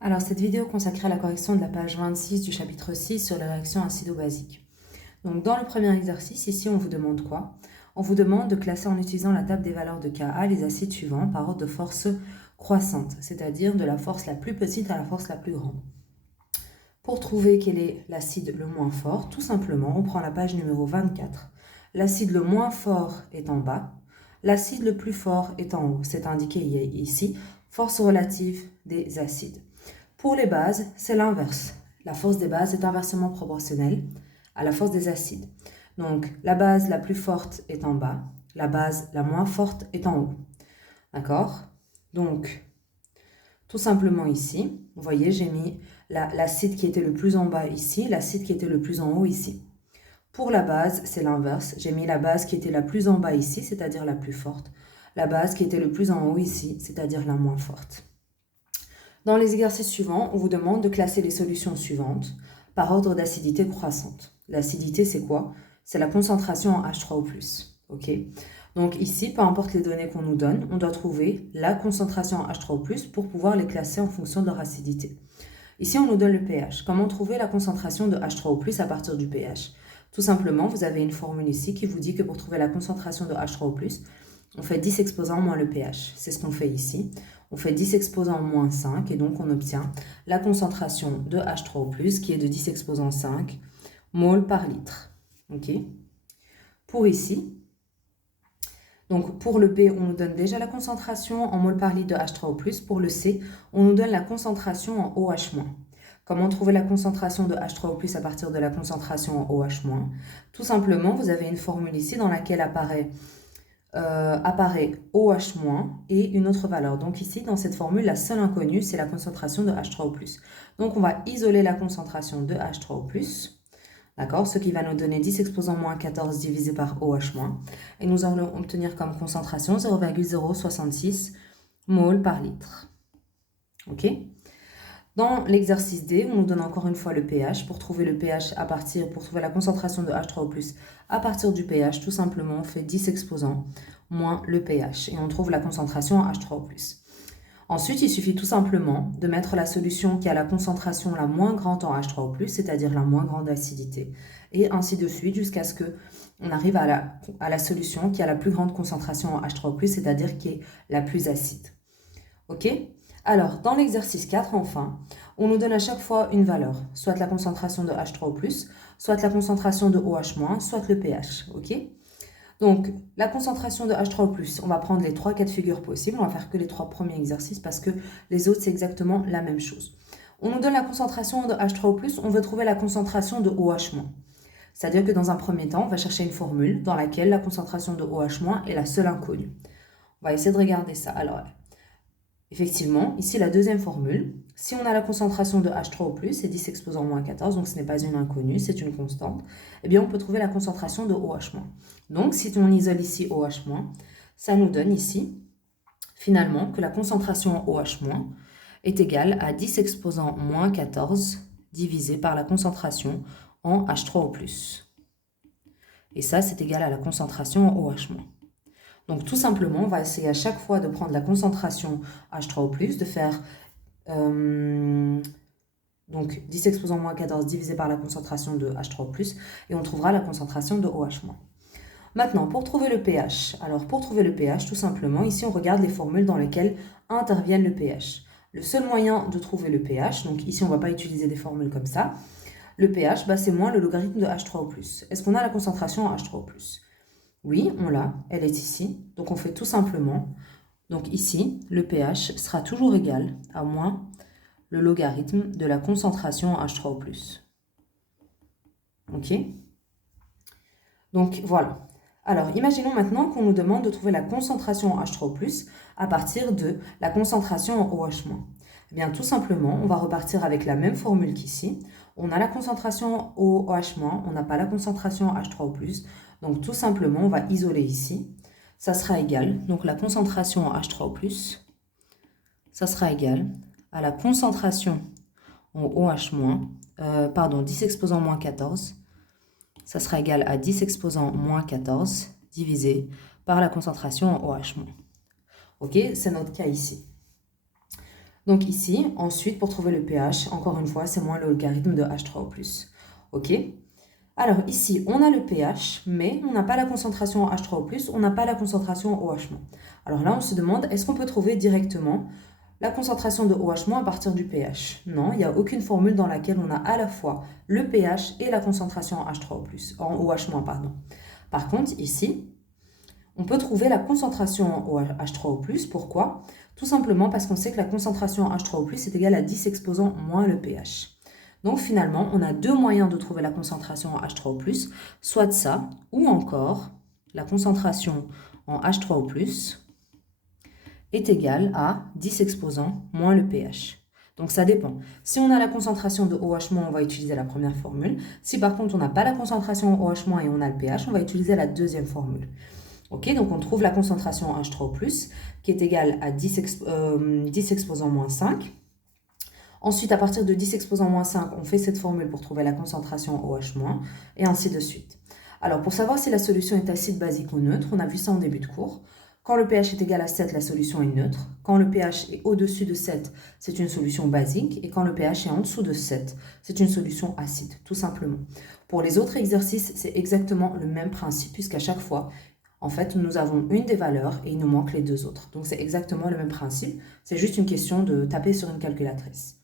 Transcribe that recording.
Alors, cette vidéo est consacrée à la correction de la page 26 du chapitre 6 sur les réactions acido-basiques. Donc, dans le premier exercice, ici, on vous demande quoi? On vous demande de classer en utilisant la table des valeurs de Ka les acides suivants par ordre de force croissante, c'est-à-dire de la force la plus petite à la force la plus grande. Pour trouver quel est l'acide le moins fort, tout simplement, on prend la page numéro 24. L'acide le moins fort est en bas, l'acide le plus fort est en haut. C'est indiqué ici, force relative des acides. Pour les bases, c'est l'inverse. La force des bases est inversement proportionnelle à la force des acides. Donc, la base la plus forte est en bas, la base la moins forte est en haut. D'accord? Donc, tout simplement ici, vous voyez, j'ai mis l'acide qui était le plus en bas ici, l'acide qui était le plus en haut ici. Pour la base, c'est l'inverse. J'ai mis la base qui était la plus en bas ici, c'est-à-dire la plus forte. La base qui était le plus en haut ici, c'est-à-dire la moins forte. Dans les exercices suivants, on vous demande de classer les solutions suivantes par ordre d'acidité croissante. L'acidité, c'est quoi? C'est la concentration en H3O+. Ok? Donc ici, peu importe les données qu'on nous donne, on doit trouver la concentration en H3O+, pour pouvoir les classer en fonction de leur acidité. Ici, on nous donne le pH. Comment trouver la concentration de H3O+, à partir du pH? Tout simplement, vous avez une formule ici qui vous dit que pour trouver la concentration de H3O+, on fait 10 exposants moins le pH. C'est ce qu'on fait ici. On fait 10 exposants moins 5 et donc on obtient la concentration de H3O+, qui est de 10 exposants 5 mol par litre. Ok? Pour ici, donc pour le B, on nous donne déjà la concentration en mol par litre de H3O+. Pour le C, on nous donne la concentration en OH-. Comment trouver la concentration de H3O+, à partir de la concentration en OH-? Tout simplement, vous avez une formule ici dans laquelle apparaît OH- et une autre valeur. Donc ici, dans cette formule, la seule inconnue, c'est la concentration de H3O+. Donc on va isoler la concentration de H3O+, d'accord, ce qui va nous donner 10 exposant moins 14 divisé par OH-, et nous allons obtenir comme concentration 0,066 mol par litre. Ok? Dans l'exercice D, on nous donne encore une fois le pH. Pour trouver le pH pour trouver la concentration de H3O+, à partir du pH, tout simplement, on fait 10 exposants moins le pH et on trouve la concentration en H3O+. Ensuite, il suffit tout simplement de mettre la solution qui a la concentration la moins grande en H3O+, c'est-à-dire la moins grande acidité, et ainsi de suite jusqu'à ce qu'on arrive à la solution qui a la plus grande concentration en H3O+, c'est-à-dire qui est la plus acide. Ok? Alors, dans l'exercice 4, enfin, on nous donne à chaque fois une valeur, soit la concentration de H3O+, soit la concentration de OH-, soit le pH. Ok? Donc, la concentration de H3O+, on va prendre les 3 cas de figure possibles. On va faire que les 3 premiers exercices parce que les autres, c'est exactement la même chose. On nous donne la concentration de H3O+, on veut trouver la concentration de OH-. C'est-à-dire que dans un premier temps, on va chercher une formule dans laquelle la concentration de OH- est la seule inconnue. On va essayer de regarder ça. Alors, effectivement, ici la deuxième formule, si on a la concentration de H3O+, c'est 10 exposant moins 14, donc ce n'est pas une inconnue, c'est une constante, eh bien on peut trouver la concentration de OH-. Donc si on isole ici OH-, ça nous donne ici, finalement, que la concentration en OH- est égale à 10 exposant moins 14 divisé par la concentration en H3O+. Et ça, c'est égal à la concentration en OH-. Donc tout simplement, on va essayer à chaque fois de prendre la concentration H3O+, de faire donc 10 exposant moins 14 divisé par la concentration de H3O+, et on trouvera la concentration de OH-. Maintenant, pour trouver le pH, alors pour trouver le pH, tout simplement, ici on regarde les formules dans lesquelles interviennent le pH. Le seul moyen de trouver le pH, donc ici on ne va pas utiliser des formules comme ça, le pH, c'est moins le logarithme de H3O+. Est-ce qu'on a la concentration en H3O+? Oui, on l'a, elle est ici. Donc on fait tout simplement, donc ici, le pH sera toujours égal à moins le logarithme de la concentration en H3O+. Ok? Donc voilà. Alors imaginons maintenant qu'on nous demande de trouver la concentration en H3O+, à partir de la concentration en OH-. Eh bien tout simplement, on va repartir avec la même formule qu'ici. On a la concentration au OH-, on n'a pas la concentration en H3O+. Donc tout simplement, on va isoler ici. Ça sera égal, donc la concentration en H3O+, ça sera égal à la concentration en OH-, 10 exposant moins 14, ça sera égal à 10 exposant moins 14 divisé par la concentration en OH-. Ok, c'est notre cas ici. Donc ici, ensuite, pour trouver le pH, encore une fois, c'est moins le logarithme de H3O+. OK? Alors ici, on a le pH, mais on n'a pas la concentration en H3O+, on n'a pas la concentration en OH-. Alors là, on se demande, est-ce qu'on peut trouver directement la concentration de OH- à partir du pH? Non, il n'y a aucune formule dans laquelle on a à la fois le pH et la concentration en H3O+, en OH-, pardon. Par contre, ici, on peut trouver la concentration en H3O+. Pourquoi? Tout simplement parce qu'on sait que la concentration en H3O+, est égale à 10 exposants moins le pH. Donc finalement, on a deux moyens de trouver la concentration en H3O+, soit ça, ou encore la concentration en H3O+, est égale à 10 exposants moins le pH. Donc ça dépend. Si on a la concentration de OH-, on va utiliser la première formule. Si par contre on n'a pas la concentration en OH- et on a le pH, on va utiliser la deuxième formule. Ok, donc on trouve la concentration en H3O+, qui est égale à 10 exposants moins 5. Ensuite, à partir de 10 exposants moins 5, on fait cette formule pour trouver la concentration en OH-, et ainsi de suite. Alors, pour savoir si la solution est acide, basique ou neutre, on a vu ça en début de cours. Quand le pH est égal à 7, la solution est neutre. Quand le pH est au-dessus de 7, c'est une solution basique. Et quand le pH est en dessous de 7, c'est une solution acide, tout simplement. Pour les autres exercices, c'est exactement le même principe, puisqu'à chaque fois, en fait, nous avons une des valeurs et il nous manque les deux autres. Donc, c'est exactement le même principe. C'est juste une question de taper sur une calculatrice.